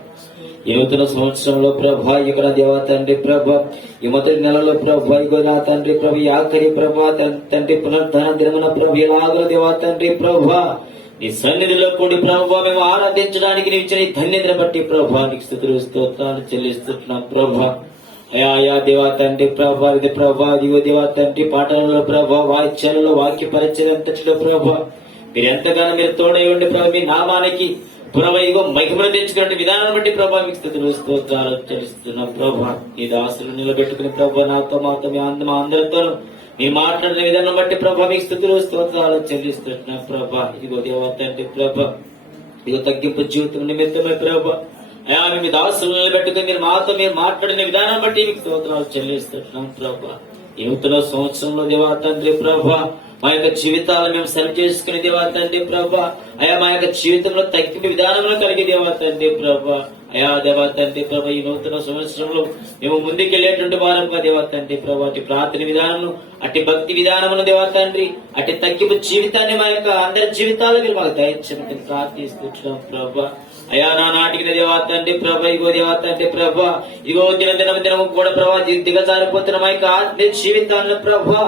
ఈ నూతన సంవత్సరంలో ప్రభా ఇక్కడ దేవా తండ్రి ప్రభా ఈ మొదటి నెలలో ప్రభా ఇగో నా తండ్రి ప్రభా ఈ ఆఖరి ప్రభా తండ్రి పునరుద్ధాన దినమున ప్రభా ఇలాగల దేవా తండ్రి ప్రభా నీ సన్నిధిలో కూడి ప్రభా మేము ఆరాధించడానికి నీవు ఇచ్చిన ధన్యతను బట్టి ప్రభా నీకు స్తుతులు స్తోత్రాలు చెల్లిస్తున్నాం ప్రభా. అయా దేవా తండ్రి ప్రభా ఇది ప్రభా ఇదిగో దేవా తండ్రి పాటలలో ప్రభా వాయిద్యాలలో వాక్య పరిచయంతటిలో ప్రభా మీరు ఎంతగానో మీరు తోడై ఉండి ప్రభా మీ నామానికి ప్రభా ఇదిగో మహిమను తెచ్చుకునే విధానాన్ని బట్టి ప్రభా మీకు స్తుతులు స్తోత్రాలు చెల్లిస్తున్నాం ప్రభా. ఈ దాసులు నిలబెట్టుకుని ప్రభా నాతో మాతో మా అందరితోనూ మీరు మాట్లాడిన విధానం బట్టి ప్రభా మీకు స్తుతులు స్తోత్రాలు చెల్లిస్తున్నాం ప్రభా. ఇదిగో దేవా తండ్రి ప్రభా ఇదిగో తగ్గింపు జీవితం నిమిత్తమే ప్రభా అయా మీ దాసులు నిలబెట్టుకుని మీరు మాతో మీరు మాట్లాడిన విధానం బట్టి మీకు స్తోత్రాలు చెల్లిస్తున్నాం ప్రభా. ఈ నూతన సంవత్సరంలో దేవా తండ్రి ప్రభా మా యొక్క జీవితాలను మేము సరి చేసుకుని దేవా తండ్రి ప్రభా అయా మా యొక్క జీవితంలో తగ్గిన విధానంలో కలిగి దేవా తండ్రి ప్రభా అయా దేవా తండ్రి ప్రభా ఈ నూతన సంవత్సరంలో మేము ముందుకెళ్లేటువంటి వారంగా దేవా తండ్రి ప్రభా అటు ప్రార్థన విధానం, అటు భక్తి విధానమును దేవా తండ్రి, అటు తగ్గింపు జీవితాన్ని మా యొక్క అందరి జీవితాలు మీరు మాకు దయచేయమని ప్రార్థిస్తున్నాం ప్రభా. అయా నా నాటికి దేవా తండ్రి ప్రభా ఇగో దేవా తండ్రి ప్రభా ఇగో దినము కూడా ప్రభా దిగజారిపోతున్న మా యొక్క ఆత్మీయ జీవితాలను ప్రభా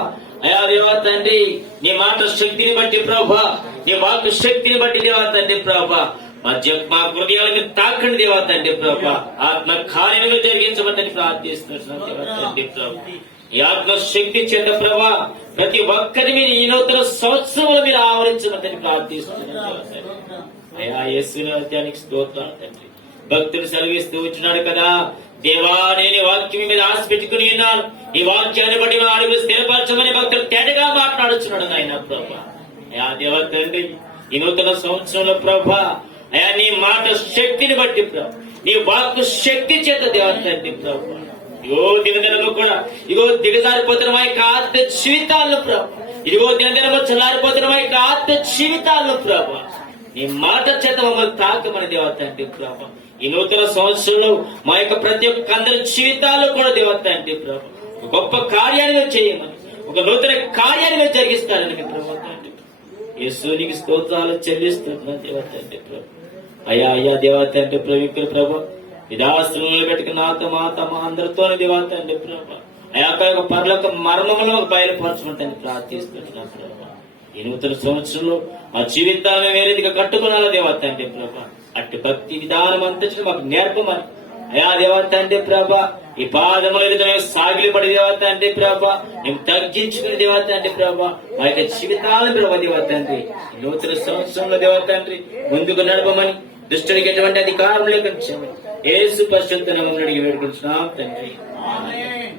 అయా దేవా తండ్రి నీ మాట శక్తిని బట్టి ప్రభా, నీ వాక్ శక్తిని బట్టి దేవా తండ్రి ప్రభా మా హృదయాలను తాకండి దేవా తండ్రి ప్రభా, ఆత్మ కార్యములు జరిగించమని ప్రార్థిస్తున్నాం దేవా తండ్రి ప్రభా. ఈ ఆత్మ శక్తి చేత ప్రభా ప్రతి ఒక్కరి మీరు ఈ నూతన సంవత్సరంలో మీరు ఆవరించమని ప్రార్థిస్తున్నాం. అయా యేసునామానికి స్తోత్రాలు తండ్రి. భక్తులు సెలవిస్తూ వచ్చినాడు కదా, దేవా నేను వాక్యం మీద ఆశ పెట్టుకుని ఉన్నాను, ఈ వాక్యాన్ని బట్టి మా అడుగులు స్థిరపరచమని భక్తులు తేటగా మాట్లాడుచున్నాడు నాయన ప్రభా. అయా దేవా తండ్రి ఈ నూతన సంవత్సరంలో ప్రభా అయా నీ మాట శక్తిని బట్టి ప్రభా, నీ వాక్కు శక్తి చేత దేవా తండ్రి ప్రభా ఇగో దినదినము కూడా ఇగో దిగజారిపోతున్న మా యొక్క ఆత్మ జీవితాలను ప్రభా, ఇదిగో దినదినము చల్లారిపోతున్న మా యొక్క ఆత్మ జీవితాలను ప్రభా నీ మాట చేత మమ్మల్ని తాకమని దేవా తండ్రి ప్రభా. ఈ నూతన సంవత్సరంలో మా యొక్క ప్రతి ఒక్క అందరి జీవితాల్లో కూడా దేవా తండ్రి ప్రభా ఒక గొప్ప కార్యాన్ని చేయమని, ఒక నూతన కార్యాన్ని జరిగిస్తారని మీ ప్రభా తండ్రి యేసునికి స్తోత్రాలు చెల్లిస్తున్నాను దేవా తండ్రి ప్రభా. అయ్యా అయ్యా దేవా తండ్రి ప్రవీకులు ప్రభా విధాస్తులను పెట్టుకుని నాతో మా అందరితోనే దేవా తండ్రి ప్రభా అయా యొక్క పరలోక మర్మములను బయలుపరచమంటే ప్రార్థిస్తున్నాను ప్రభా. ఈ నూతన సంవత్సరంలో మా జీవితాలను వేరేదిగా కట్టుకున్నాలో దేవా తండ్రి ప్రభా అట్టి భక్తి విధానం అంతటి మాకు నేర్పమని అయా దేవా తండ్రి ప్రభా ఈ పాదముల మేము సాగిలి పడి దేవా తండ్రి ప్రభా మేము తగ్గించుకుని దేవా తండ్రి ప్రభా మా యొక్క జీవితాలను ప్రభా దేవా తండ్రి ఈ నూతన సంవత్సరంలో దేవా తండ్రి ముందుకు నడపమని, దుష్టుడికి ఎటువంటి అధికారం లేకుండా యేసు పరిశుద్ధ నామమున అడిగి వేడుకుంటున్నాం తండ్రి. ఆమేన్.